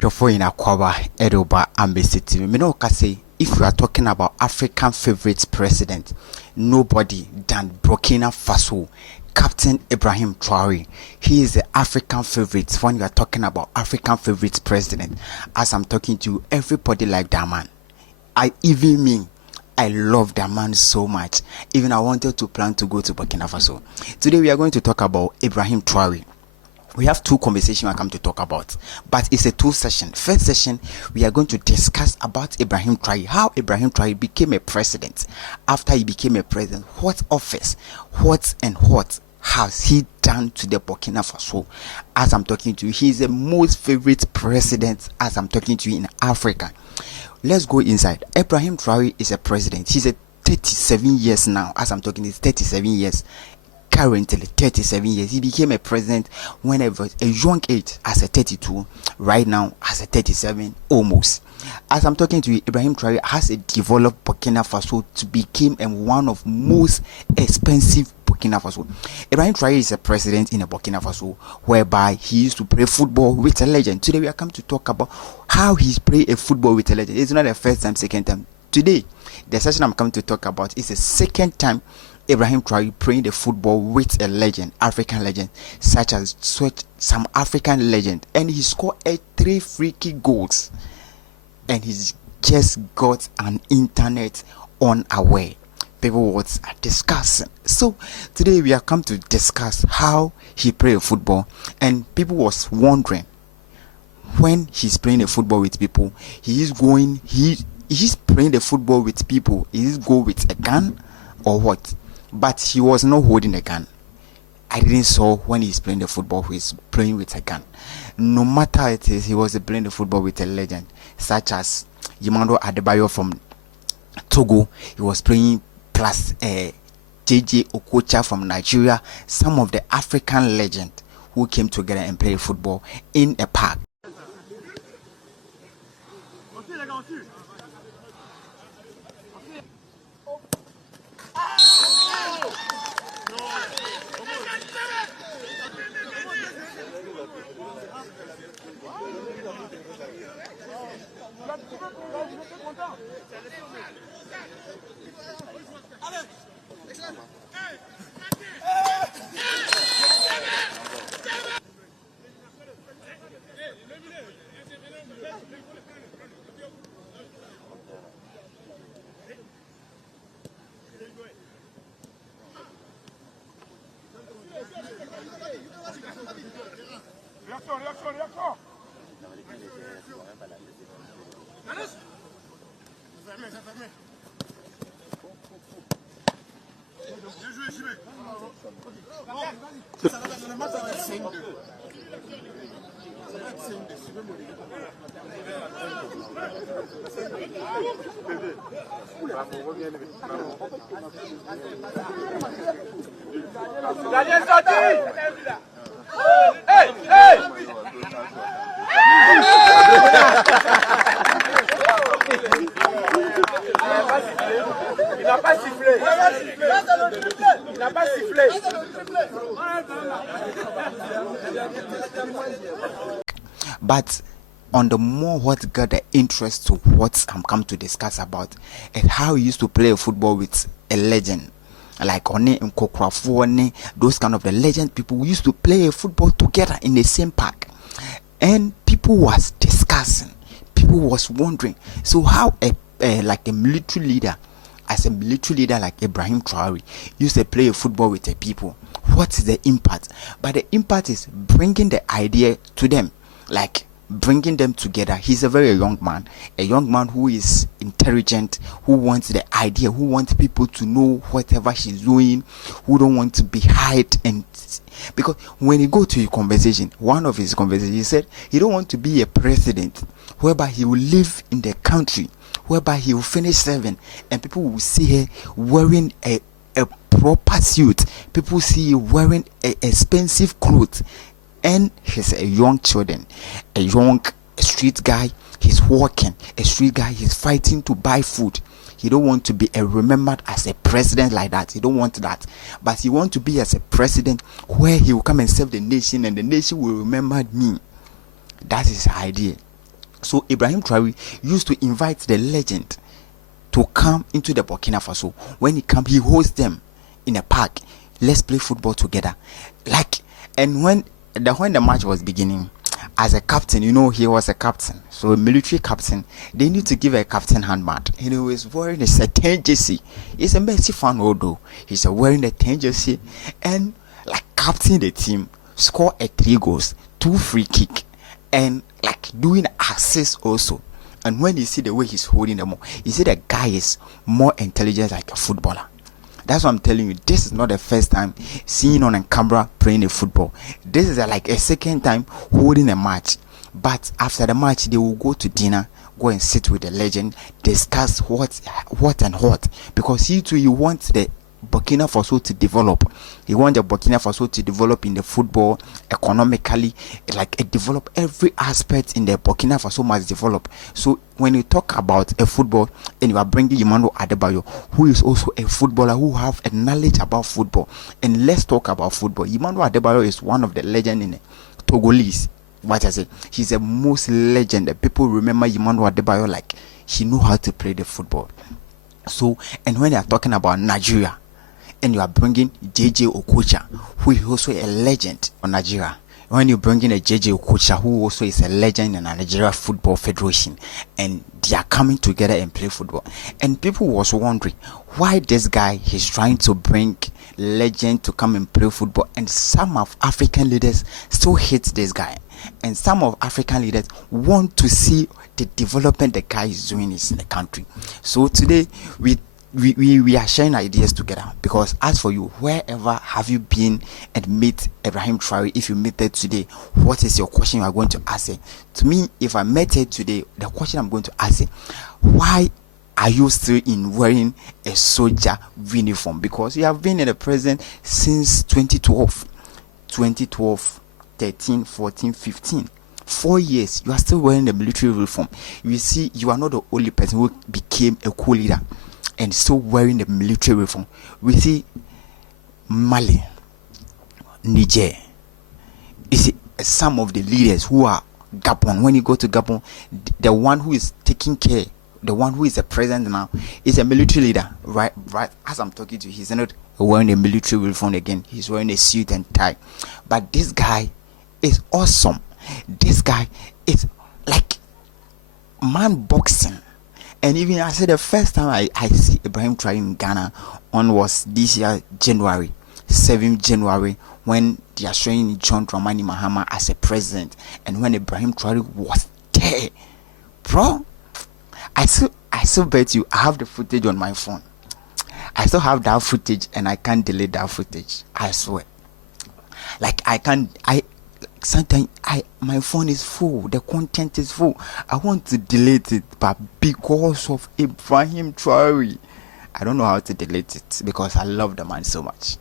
Tofo in Akwaba, Edoba, Ambassador. If we are talking about African favorite president, nobody than Burkina Faso, Captain Ibrahim Traore. He is the African favorite. When you are talking about African favorite president, as I'm talking to you, everybody like that man. I love that man so much. Even I wanted to plan to go to Burkina Faso. Today we are going to talk about Ibrahim Traore. We have two conversations I come to talk about, but it's a two session. First session, we are going to discuss about Ibrahim Traore, how Ibrahim Traore became a president. After he became a president, what office, what has he done to the Burkina Faso? As I'm talking to you, he is the most favorite president as I'm talking to you in Africa. Let's go inside. Ibrahim Traore is a president. He's a 37 years now. As I'm talking, he's 37 years. Currently 37 years. He became a president when he was a young age as a 32, right now as a 37 almost. As I'm talking to you, Ibrahim Traore has developed Burkina Faso to become one of most expensive Burkina Faso. Ibrahim Traore is a president in a Burkina Faso whereby he used to play football with a legend. Today we are come to talk about how he's played a football with a legend. It's not the first time, second time. Today, the session I'm coming to talk about is the second time Ibrahim Traore playing the football with a legend, African legend, such as some African legend, and he scored 3 free kick goals, and he's just got an internet unaware. People was discussing. So today we are come to discuss how he played football, and people was wondering when he's playing the football with people, he's playing the football with people. Is go with a gun or what? But he was not holding a gun. I didn't saw when he's playing the football, he's playing with a gun. No matter it is, he was playing the football with a legend, such as Emmanuel Adebayor from Togo. He was playing plus Sh0cked from Nigeria. Some of the African legends who came together and played football in a park. Réaction. Bien joué, JB. Gardien sorti. Hey! Il n'a pas sifflé. Il n'a pas sifflé. But on the more what got the interest to what I'm come to discuss about and how he used to play football with a legend. Like One and Kokwafuone, those kind of the legend people who used to play football together in the same park. And people was discussing, people was wondering, so how like a military leader, as a military leader like Ibrahim Traore used to play football with the people, what is the impact? But the impact is bringing the idea to them, like bringing them together. He's a very young man who is intelligent, who wants the idea, who wants people to know whatever he's doing, who don't want to be hide. And because when he go to his conversation, one of his conversations, he said he don't want to be a president whereby he will live in the country, whereby he will finish serving and people will see her wearing a proper suit, people see wearing expensive clothes, and he's a young children, a young a street guy. He's working. A street guy. He's fighting to buy food. He don't want to be remembered as a president like that. He don't want that. But he want to be as a president where he will come and serve the nation and the nation will remember me. That is his idea. So Ibrahim Traore used to invite the legend to come into the Burkina Faso. When he come, he hosts them in a park. Let's play football together. And when the match was beginning, as a captain, he was a captain. So a military captain, they need to give a captain handband. And he was wearing a certain jersey. He's a Messi fan, although he's wearing a 10 jersey and captain the team, score 3 goals, 2 free kick, and doing assists also. And when you see the way he's holding them up, you see the guy is more intelligent like a footballer. That's what I'm telling you. This is not the first time seeing on a camera playing a football. This is a second time holding a match. But after the match, they will go to dinner, go and sit with the legend, discuss what, because he wants the Burkina Faso to develop. He wants the Burkina Faso to develop in the football economically, develop every aspect in the Burkina Faso must develop. So when you talk about a football and you are bringing Emmanuel Adebayor, who is also a footballer who have a knowledge about football, and let's talk about football. Emmanuel Adebayor is one of the legends in the Togolese. What I say, he's the most legend. People remember Emmanuel Adebayor he know how to play the football. So, and when they are talking about Nigeria, and you are bringing Sh0cked, who is also a legend on Nigeria. When you bring in a Sh0cked, who also is a legend in the Nigeria Football Federation, and they are coming together and play football. And people was wondering why this guy is trying to bring legend to come and play football, and some of African leaders still hate this guy, and some of African leaders want to see the development the guy is doing in the country. So today we are sharing ideas together, because as for you, wherever have you been and meet Ibrahim Traore? If you met it today, what is your question you are going to ask? To me, if I met it today, the question I'm going to ask why are you still in wearing a soldier uniform? Because you have been in the president since 2012, 13, 14, 15. 4 years, you are still wearing the military uniform. You see, you are not the only person who became a co-leader and still wearing the military uniform. We see Mali, Niger. You see some of the leaders who are Gabon. When you go to Gabon, the one who is taking care, the one who is the president now, is a military leader. Right. As I'm talking to you, he's not wearing a military uniform again. He's wearing a suit and tie. But this guy is awesome. This guy is man boxing. And even I said the first time I see Ibrahim Traore in Ghana was this year, January 7th January, when they are showing John Dramani Mahama as a president, and when Ibrahim Traore was there, bro. I still bet you I have the footage on my phone. I still have that footage and I can't delete that footage. I swear. Sometimes my phone is full, the content is full. I want to delete it, but because of Ibrahim Traore, I don't know how to delete it, because I love the man so much.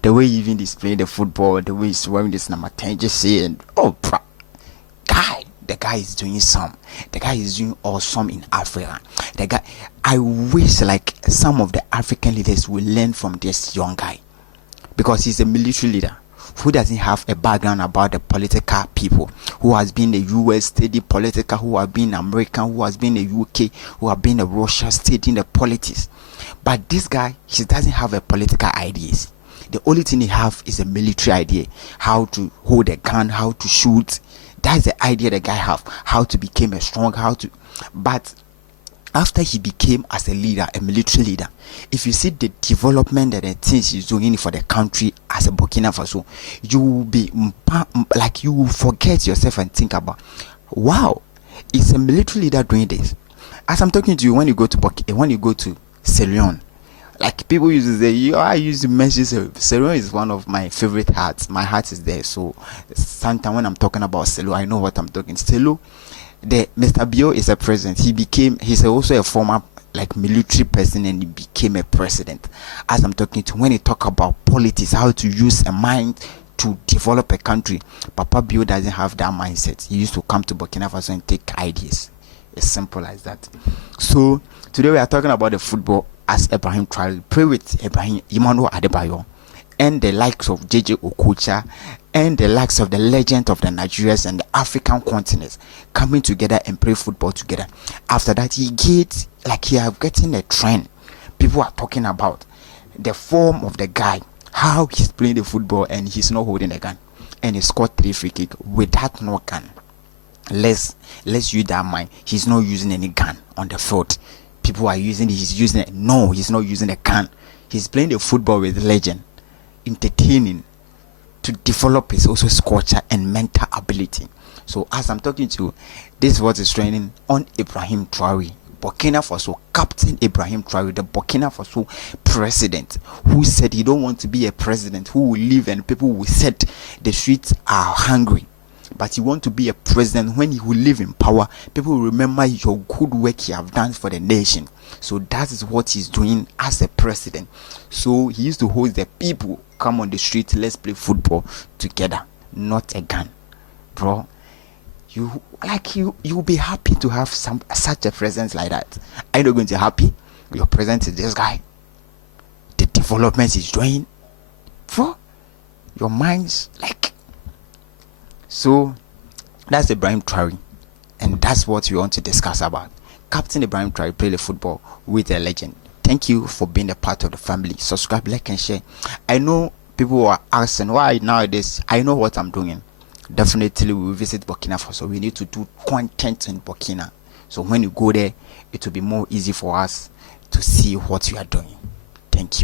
The way he even displaying the football, the way he's wearing this number 10, just saying, the guy is doing some. The guy is doing awesome in Africa. The guy, I wish some of the African leaders will learn from this young guy, because he's a military leader who doesn't have a background about the political people, who has been the US study political, who have been American, who has been the UK, who have been the Russia studying the politics. But this guy, he doesn't have a political ideas. The only thing he have is a military idea, how to hold a gun, how to shoot. That's the idea the guy have, how to become a strong, but after he became as a leader, a military leader, if you see the development and the things he's doing for the country as a Burkina Faso, you will be you will forget yourself and think about, wow, it's a military leader doing this. As I'm talking to you, when you go to Sierra Leone, people used to say, I used to mention Sierra Leone is one of my favorite hearts. My heart is there. So sometimes when I'm talking about Sierra Leone, I know what I'm talking. Sierra Leone, Mr. Bio is a president. He's also a former military person, and he became a president. As I'm talking to, when you talk about politics, how to use a mind to develop a country. Papa Bio doesn't have that mindset. He used to come to Burkina Faso and take ideas. It's simple as that. So today we are talking about the football as Ibrahim Traore play with Emmanuel Adebayor and the likes of Sh0cked and the likes of the legend of the Nigerians and the African continents coming together and play football together. After that, he have getting a trend. People are talking about the form of the guy, how he's playing the football, and he's not holding a gun, and he scored 3 free kicks without no gun. Let's use that mind. He's not using any gun on the field. People are using it. He's using it. No, he's not using a gun. He's playing the football with legend, entertaining, to develop his also culture and mental ability. So as I'm talking to you, this is what is training on Ibrahim Traore, Burkina Faso Captain Ibrahim Traore, the Burkina Faso president, who said he don't want to be a president who will live and people will say the streets are hungry, but he want to be a president when he will live in power. People will remember your good work you have done for the nation. So that is what he's doing as a president. So he used to hold the people, come on the street, let's play football together, not a gun. Bro, you'll be happy to have such a president like that. Are you not going to be happy? Your president is this guy, the developments he's doing. Bro, your mind's like. So that's Ibrahim Traore, and that's what we want to discuss about. Captain Ibrahim Traore played the football with a legend. Thank you for being a part of the family. Subscribe, like, and share. I know people are asking why nowadays. I know what I'm doing. Definitely, we will visit Burkina Faso. We need to do content in Burkina. So when you go there, it will be more easy for us to see what you are doing. Thank you.